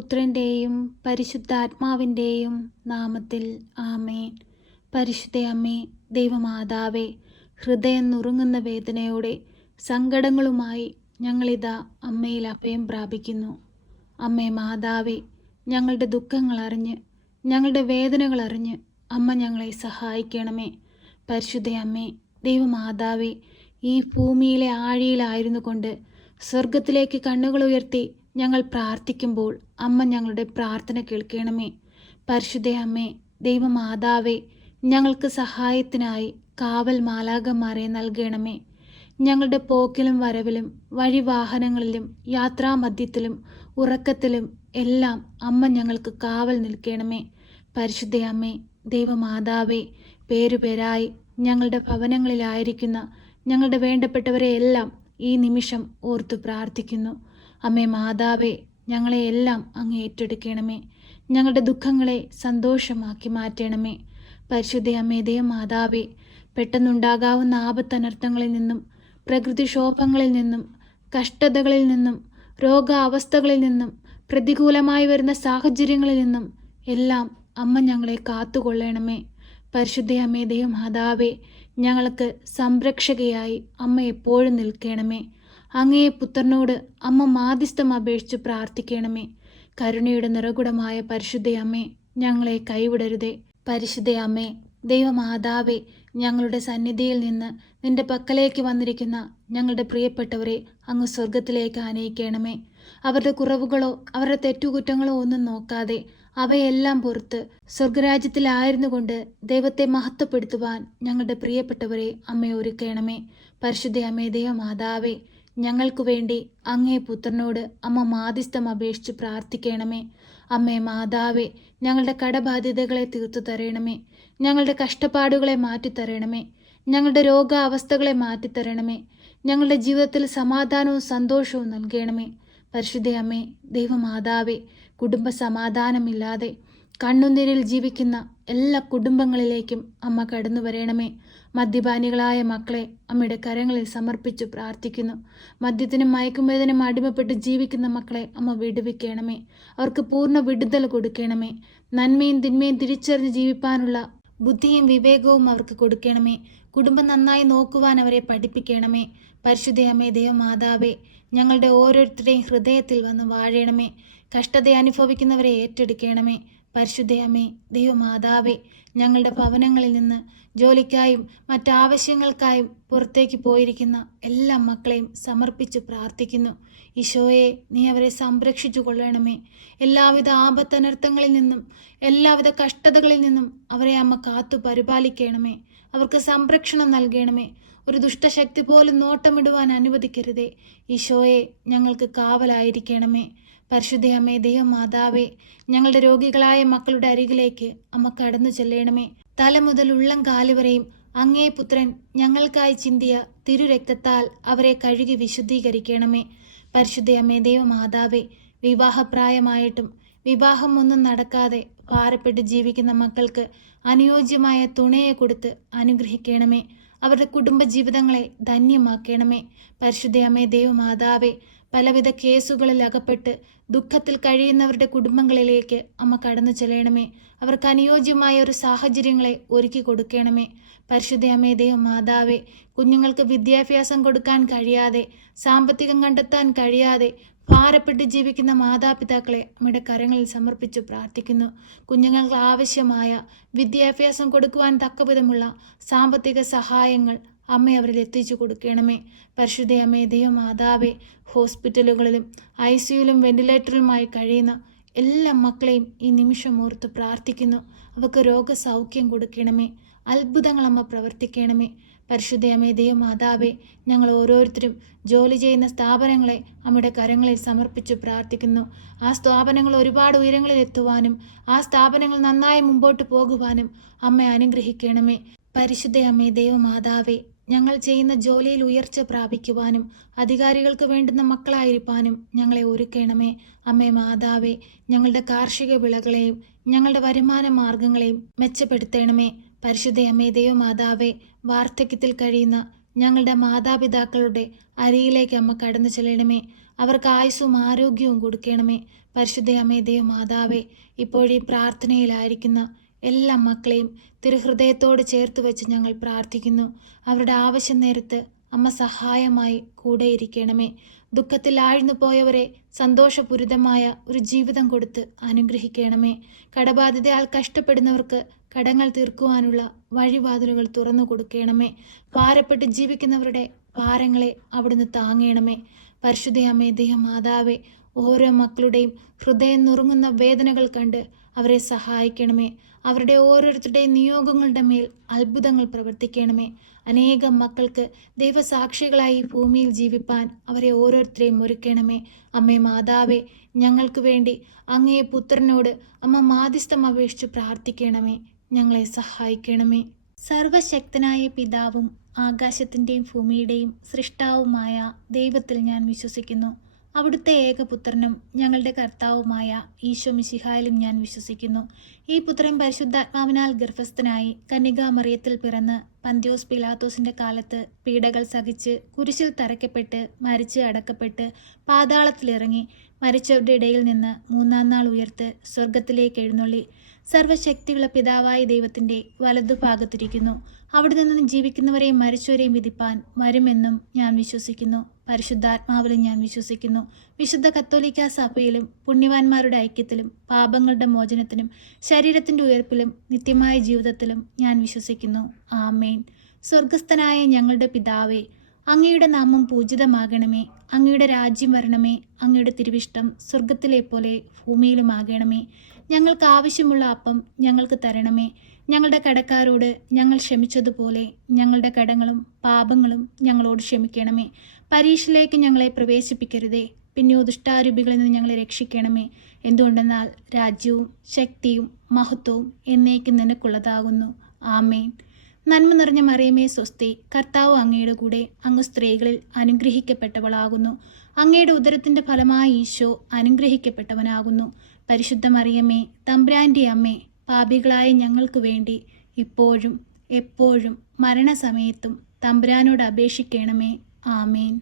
പുത്രൻ്റെയും പരിശുദ്ധാത്മാവിൻ്റെയും നാമത്തിൽ ആമേൻ. പരിശുദ്ധ അമ്മേ, ദൈവമാതാവേ, ഹൃദയം നുറുങ്ങുന്ന വേദനയോടെ സങ്കടങ്ങളുമായി ഞങ്ങളിതാ അമ്മയിൽ അഭയം പ്രാപിക്കുന്നു. അമ്മേ മാതാവേ, ഞങ്ങളുടെ ദുഃഖങ്ങളറിഞ്ഞ് ഞങ്ങളുടെ വേദനകളറിഞ്ഞ് അമ്മ ഞങ്ങളെ സഹായിക്കണമേ. പരിശുദ്ധ അമ്മേ, ദൈവമാതാവേ, ഈ ഭൂമിയിലെ ആഴിയിലായിരുന്നു കൊണ്ട് സ്വർഗത്തിലേക്ക് കണ്ണുകൾ ഉയർത്തി ഞങ്ങൾ പ്രാർത്ഥിക്കുമ്പോൾ അമ്മ ഞങ്ങളുടെ പ്രാർത്ഥന കേൾക്കണമേ. പരിശുദ്ധ അമ്മേ, ദൈവമാതാവേ, ഞങ്ങൾക്ക് സഹായത്തിനായി കാവൽ മാലാഖമാരെ നൽകണമേ. ഞങ്ങളുടെ പോക്കിലും വരവിലും വഴിവാഹനങ്ങളിലും യാത്രാമധ്യത്തിലും ഉറക്കത്തിലും എല്ലാം അമ്മ ഞങ്ങൾക്ക് കാവൽ നിൽക്കണമേ. പരിശുദ്ധ അമ്മേ, ദൈവമാതാവേ, പേരുപേരായി ഞങ്ങളുടെ ഭവനങ്ങളിലായിരിക്കുന്ന ഞങ്ങളുടെ വേണ്ടപ്പെട്ടവരെ എല്ലാം ഈ നിമിഷം ഓർത്തു പ്രാർത്ഥിക്കുന്നു. അമ്മേ മാതാവേ, ഞങ്ങളെ എല്ലാം അങ്ങ് ഏറ്റെടുക്കണമേ. ഞങ്ങളുടെ ദുഃഖങ്ങളെ സന്തോഷമാക്കി മാറ്റണമേ. പരിശുദ്ധ അമ്മേ, ദൈവമാതാവേ, പെട്ടെന്നുണ്ടാകാവുന്ന ആപത്തനർത്ഥങ്ങളിൽ നിന്നും പ്രകൃതിക്ഷോഭങ്ങളിൽ നിന്നും കഷ്ടതകളിൽ നിന്നും രോഗാവസ്ഥകളിൽ നിന്നും പ്രതികൂലമായി വരുന്ന സാഹചര്യങ്ങളിൽ നിന്നും എല്ലാം അമ്മ ഞങ്ങളെ കാത്തുകൊള്ളണമേ. പരിശുദ്ധ അമ്മേ, ദൈവമാതാവേ, ഞങ്ങൾക്ക് സംരക്ഷകയായി അമ്മ എപ്പോഴും നിൽക്കണമേ. അങ്ങേ പുത്രനോട് അമ്മ മാധ്യസ്ഥം അപേക്ഷിച്ച് പ്രാർത്ഥിക്കണമേ. കരുണയുടെ നിറകുടമായ പരിശുദ്ധ അമ്മേ, ഞങ്ങളെ കൈവിടരുതേ. പരിശുദ്ധ അമ്മേ, ദൈവമാതാവേ, ഞങ്ങളുടെ സന്നിധിയിൽ നിന്ന് നിന്റെ പക്കലേക്ക് വന്നിരിക്കുന്ന ഞങ്ങളുടെ പ്രിയപ്പെട്ടവരെ അങ്ങ് സ്വർഗത്തിലേക്ക് ആനയിക്കണമേ. അവരുടെ കുറവുകളോ അവരുടെ തെറ്റുകുറ്റങ്ങളോ ഒന്നും നോക്കാതെ അവയെല്ലാം പുറത്ത് സ്വർഗരാജ്യത്തിലായിരുന്നു കൊണ്ട് ദൈവത്തെ മഹത്വപ്പെടുത്തുവാൻ ഞങ്ങളുടെ പ്രിയപ്പെട്ടവരെ അമ്മ ഒരുക്കണമേ. പരിശുദ്ധ അമ്മേ, ദൈവമാതാവേ, ഞങ്ങൾക്ക് വേണ്ടി അങ്ങേ പുത്രനോട് അമ്മ മാധ്യസ്ഥം അപേക്ഷിച്ച് പ്രാർത്ഥിക്കണമേ. അമ്മേ മാതാവേ, ഞങ്ങളുടെ കടബാധ്യതകളെ തീർത്തു തരണമേ. ഞങ്ങളുടെ കഷ്ടപ്പാടുകളെ മാറ്റിത്തരണമേ. ഞങ്ങളുടെ രോഗാവസ്ഥകളെ മാറ്റിത്തരണമേ. ഞങ്ങളുടെ ജീവിതത്തിൽ സമാധാനവും സന്തോഷവും നൽകണമേ. പരിശുദ്ധ അമ്മേ, ദൈവമാതാവേ, കുടുംബ സമാധാനമില്ലാതെ കണ്ണുനീരിൽ ജീവിക്കുന്ന എല്ലാ കുടുംബങ്ങളിലേക്കും അമ്മ കടന്നു വരണമേ. മദ്യപാനികളായ മക്കളെ അമ്മയുടെ കരങ്ങളിൽ സമർപ്പിച്ചു പ്രാർത്ഥിക്കുന്നു. മദ്യത്തിനും മയക്കുമരുന്നിനും അടിമപ്പെട്ട് ജീവിക്കുന്ന മക്കളെ അമ്മ വിടുവിക്കണമേ. അവർക്ക് പൂർണ്ണ വിടുതൽ കൊടുക്കണമേ. നന്മയും തിന്മയും തിരിച്ചറിഞ്ഞ് ജീവിപ്പാനുള്ള ബുദ്ധിയും വിവേകവും അവർക്ക് കൊടുക്കണമേ. കുടുംബം നന്നായി നോക്കുവാൻ അവരെ പഠിപ്പിക്കണമേ. പരിശുദ്ധ അമ്മേ, ദൈവമാതാവേ, ഞങ്ങളുടെ ഓരോരുത്തരുടെയും ഹൃദയത്തിൽ വന്ന് വാഴണമേ. കഷ്ടത അനുഭവിക്കുന്നവരെ ഏറ്റെടുക്കണമേ. പരിശുദ്ധ അമ്മേ, ദൈവമാതാവേ, ഞങ്ങളുടെ ഭവനങ്ങളിൽ നിന്ന് ജോലിക്കായും മറ്റാവശ്യങ്ങൾക്കായും പുറത്തേക്ക് പോയിരിക്കുന്ന എല്ലാ മക്കളെയും സമർപ്പിച്ച് പ്രാർത്ഥിക്കുന്നു. ഈശോയെ, നീ അവരെ സംരക്ഷിച്ചു കൊള്ളണമേ. എല്ലാവിധ ആപത്തനർത്ഥങ്ങളിൽ നിന്നും എല്ലാവിധ കഷ്ടതകളിൽ നിന്നും അവരെ അമ്മ കാത്തു പരിപാലിക്കണമേ. അവർക്ക് സംരക്ഷണം നൽകണമേ. ഒരു ദുഷ്ടശക്തി പോലും നോട്ടമിടുവാൻ അനുവദിക്കരുതേ. ഈശോയെ, ഞങ്ങൾക്ക് കാവലായിരിക്കണമേ. പരിശുദ്ധ അമ്മേ, ദൈവമാതാവേ, ഞങ്ങളുടെ രോഗികളായ മക്കളുടെ അരികിലേക്ക് അമ്മ കടന്നു ചെല്ലണമേ. തല മുതൽ ഉള്ളം കാലുവരെയും അങ്ങേ പുത്രൻ ഞങ്ങൾക്കായി ചിന്തിയ തിരുരക്തത്താൽ അവരെ കഴുകി വിശുദ്ധീകരിക്കണമേ. പരിശുദ്ധ അമ്മേ, ദൈവമാതാവേ, വിവാഹപ്രായമായിട്ടും വിവാഹം ഒന്നും നടക്കാതെ ഭാരപ്പെട്ട് ജീവിക്കുന്ന മക്കൾക്ക് അനുയോജ്യമായ തുണയെ കൊടുത്ത് അനുഗ്രഹിക്കണമേ. അവരുടെ കുടുംബജീവിതങ്ങളെ ധന്യമാക്കണമേ. പരിശുദ്ധ അമ്മേ, ദൈവമാതാവേ, പലവിധ കേസുകളിൽ അകപ്പെട്ട് ദുഃഖത്തിൽ കഴിയുന്നവരുടെ കുടുംബങ്ങളിലേക്ക് അമ്മ കടന്നു ചെല്ലണമേ. അവർക്ക് അനുയോജ്യമായ ഒരു സാഹചര്യങ്ങളെ ഒരുക്കി കൊടുക്കണമേ. പരിശുദ്ധ അമ്മേ, ദൈവമാതാവേ, കുഞ്ഞുങ്ങൾക്ക് വിദ്യാഭ്യാസം കൊടുക്കാൻ കഴിയാതെ സാമ്പത്തികം കണ്ടെത്താൻ കഴിയാതെ ഭാരപ്പെട്ട് ജീവിക്കുന്ന മാതാപിതാക്കളെ അമ്മയുടെ കരങ്ങളിൽ സമർപ്പിച്ചു പ്രാർത്ഥിക്കുന്നു. കുഞ്ഞുങ്ങൾക്ക് ആവശ്യമായ വിദ്യാഭ്യാസം കൊടുക്കുവാൻ തക്കവിധമുള്ള സാമ്പത്തിക സഹായങ്ങൾ അമ്മ അവരിൽ എത്തിച്ചു കൊടുക്കണമേ. പരിശുദ്ധ അമ്മേ, ദൈവമാതാവേ, ഹോസ്പിറ്റലുകളിലും ICUയിലും വെന്റിലേറ്ററിലുമായി കഴിയുന്ന എല്ലാ മക്കളെയും ഈ നിമിഷം ഓർത്ത് പ്രാർത്ഥിക്കുന്നു. അവർക്ക് രോഗസൗഖ്യം കൊടുക്കണമേ. അത്ഭുതങ്ങൾ അമ്മ പ്രവർത്തിക്കണമേ. പരിശുദ്ധ അമ്മേ, ദൈവമാതാവേ, ഞങ്ങൾ ഓരോരുത്തരും ജോലി ചെയ്യുന്ന സ്ഥാപനങ്ങളെ അമ്മയുടെ കരങ്ങളിൽ സമർപ്പിച്ചു പ്രാർത്ഥിക്കുന്നു. ആ സ്ഥാപനങ്ങൾ ഒരുപാട് ഉയരങ്ങളിൽ എത്തുവാനും ആ സ്ഥാപനങ്ങൾ നന്നായി മുമ്പോട്ട് പോകുവാനും അമ്മ അനുഗ്രഹിക്കണമേ. പരിശുദ്ധ അമ്മേ, ദൈവമാതാവേ, ഞങ്ങൾ ചെയ്യുന്ന ജോലിയിൽ ഉയർച്ച പ്രാപിക്കുവാനും അധികാരികൾക്ക് വേണ്ടുന്ന മക്കളായിരിക്കാനും ഞങ്ങളെ ഒരുക്കണമേ. അമ്മേ മാതാവേ, ഞങ്ങളുടെ കാർഷിക വിളകളെയും ഞങ്ങളുടെ വരുമാന മാർഗങ്ങളെയും മെച്ചപ്പെടുത്തണമേ. പരിശുദ്ധ അമ്മേ, ദൈവമാതാവേ, വാർദ്ധക്യത്തിൽ കഴിയുന്ന ഞങ്ങളുടെ മാതാപിതാക്കളുടെ അരിയിലേക്ക് അമ്മ കടന്നു ചെല്ലണമേ. അവർക്ക് ആയുസ്സും ആരോഗ്യവും കൊടുക്കണമേ. പരിശുദ്ധ അമ്മേ ദൈവമാതാവേ, ഇപ്പോഴീ പ്രാർത്ഥനയിലായിരിക്കുന്ന എല്ലാ മക്കളെയും തിരുഹൃദയത്തോട് ചേർത്ത് വെച്ച് ഞങ്ങൾ പ്രാർത്ഥിക്കുന്നു. അവരുടെ ആവശ്യം നേരത്ത് അമ്മ സഹായമായി കൂടെ ഇരിക്കണമേ. ദുഃഖത്തിൽ ആഴ്ന്നു പോയവരെ സന്തോഷപൂരിതമായ ഒരു ജീവിതം കൊടുത്ത് അനുഗ്രഹിക്കണമേ. കടബാധിതയാൽ കഷ്ടപ്പെടുന്നവർക്ക് കടങ്ങൾ തീർക്കുവാനുള്ള വഴിവാതിലുകൾ തുറന്നു കൊടുക്കണമേ. ഭാരപ്പെട്ട് ജീവിക്കുന്നവരുടെ ഭാരങ്ങളെ അവിടുന്ന് താങ്ങണമേ. പരിശുദ്ധ അമ്മേ ദൈവമാതാവേ, ഓരോ മക്കളുടെയും ഹൃദയം നുറുങ്ങുന്ന വേദനകൾ കണ്ട് അവരെ സഹായിക്കണമേ. അവരുടെ ഓരോരുത്തരുടെയും നിയോഗങ്ങളുടെ മേൽ അത്ഭുതങ്ങൾ പ്രവർത്തിക്കണമേ. അനേകം മക്കൾക്ക് ദൈവസാക്ഷികളായി ഭൂമിയിൽ ജീവിപ്പാൻ അവരെ ഓരോരുത്തരെയും ഒരുക്കണമേ. അമ്മേ മാതാവേ, ഞങ്ങൾക്ക് വേണ്ടി അങ്ങേ പുത്രനോട് അമ്മ മാധ്യസ്ഥം അപേക്ഷിച്ച് പ്രാർത്ഥിക്കണമേ. ഞങ്ങളെ സഹായിക്കണമേ. സർവശക്തനായ പിതാവും ആകാശത്തിൻ്റെയും ഭൂമിയുടെയും സൃഷ്ടാവുമായ ദൈവത്തിൽ ഞാൻ വിശ്വസിക്കുന്നു. അവിടുത്തെ ഏകപുത്രനും ഞങ്ങളുടെ കർത്താവുമായ ഈശോ മിശിഹായിലും ഞാൻ വിശ്വസിക്കുന്നു. ഈ പുത്രൻ പരിശുദ്ധാത്മാവിനാൽ ഗർഭസ്ഥനായി കന്യകാമറിയത്തിൽ പിറന്ന് പന്ത്യോസ് പിലാത്തോസിന്റെ കാലത്ത് പീഡകൾ സഹിച്ച് കുരിശിൽ തറയ്ക്കപ്പെട്ട് മരിച്ച് അടക്കപ്പെട്ട് പാതാളത്തിലിറങ്ങി മരിച്ചവരുടെ ഇടയിൽ നിന്ന് മൂന്നാം നാൾ ഉയർത്ത് സ്വർഗത്തിലേക്ക് എഴുന്നള്ളി സർവശക്തിയുള്ള പിതാവായ ദൈവത്തിൻ്റെ വലതുഭാഗത്തിരിക്കുന്നു. അവിടെ നിന്ന് ജീവിക്കുന്നവരെയും മരിച്ചവരെയും വിധിപ്പാൻ വരുമെന്നും ഞാൻ വിശ്വസിക്കുന്നു. പരിശുദ്ധാത്മാവിലും ഞാൻ വിശ്വസിക്കുന്നു. വിശുദ്ധ കത്തോലിക്കാ സഭയിലും പുണ്യവാന്മാരുടെ ഐക്യത്തിലും പാപങ്ങളുടെ മോചനത്തിനും ശരീരത്തിൻ്റെ ഉയർപ്പിലും നിത്യമായ ജീവിതത്തിലും ഞാൻ വിശ്വസിക്കുന്നു. ആമേൻ. സ്വർഗസ്ഥനായ ഞങ്ങളുടെ പിതാവേ, അങ്ങയുടെ നാമം പൂജിതമാകണമേ. അങ്ങയുടെ രാജ്യം വരണമേ. അങ്ങയുടെ തിരുവിഷ്ടം സ്വർഗത്തിലെ പോലെ ഭൂമിയിലുമാകണമേ. ഞങ്ങൾക്ക് ആവശ്യമുള്ള അപ്പം ഞങ്ങൾക്ക് തരണമേ. ഞങ്ങളുടെ കടക്കാരോട് ഞങ്ങൾ ക്ഷമിച്ചതുപോലെ ഞങ്ങളുടെ കടങ്ങളും പാപങ്ങളും ഞങ്ങളോട് ക്ഷമിക്കണമേ. പരീക്ഷയിലേക്ക് ഞങ്ങളെ പ്രവേശിപ്പിക്കരുതേ, പിന്നെയോ ദുഷ്ടാരൂപികളിൽ നിന്ന് ഞങ്ങളെ രക്ഷിക്കണമേ. എന്തുകൊണ്ടെന്നാൽ രാജ്യവും ശക്തിയും മഹത്വവും എന്നേക്കും നിനക്കുള്ളതാകുന്നു. ആമേൻ. നന്മ നിറഞ്ഞ മറിയമേ സ്വസ്തി, കർത്താവ് അങ്ങയുടെ കൂടെ, അങ്ങ് സ്ത്രീകളിൽ അനുഗ്രഹിക്കപ്പെട്ടവളാകുന്നു. അങ്ങയുടെ ഉദരത്തിൻ്റെ ഫലമായ ഈശോ അനുഗ്രഹിക്കപ്പെട്ടവനാകുന്നു. പരിശുദ്ധ മറിയമേ, തമ്പുരാൻ്റെ അമ്മേ, പാപികളായ ഞങ്ങൾക്ക് വേണ്ടി ഇപ്പോഴും എപ്പോഴും മരണസമയത്തും തമ്പുരാനോട് അപേക്ഷിക്കണമേ. ആമേൻ.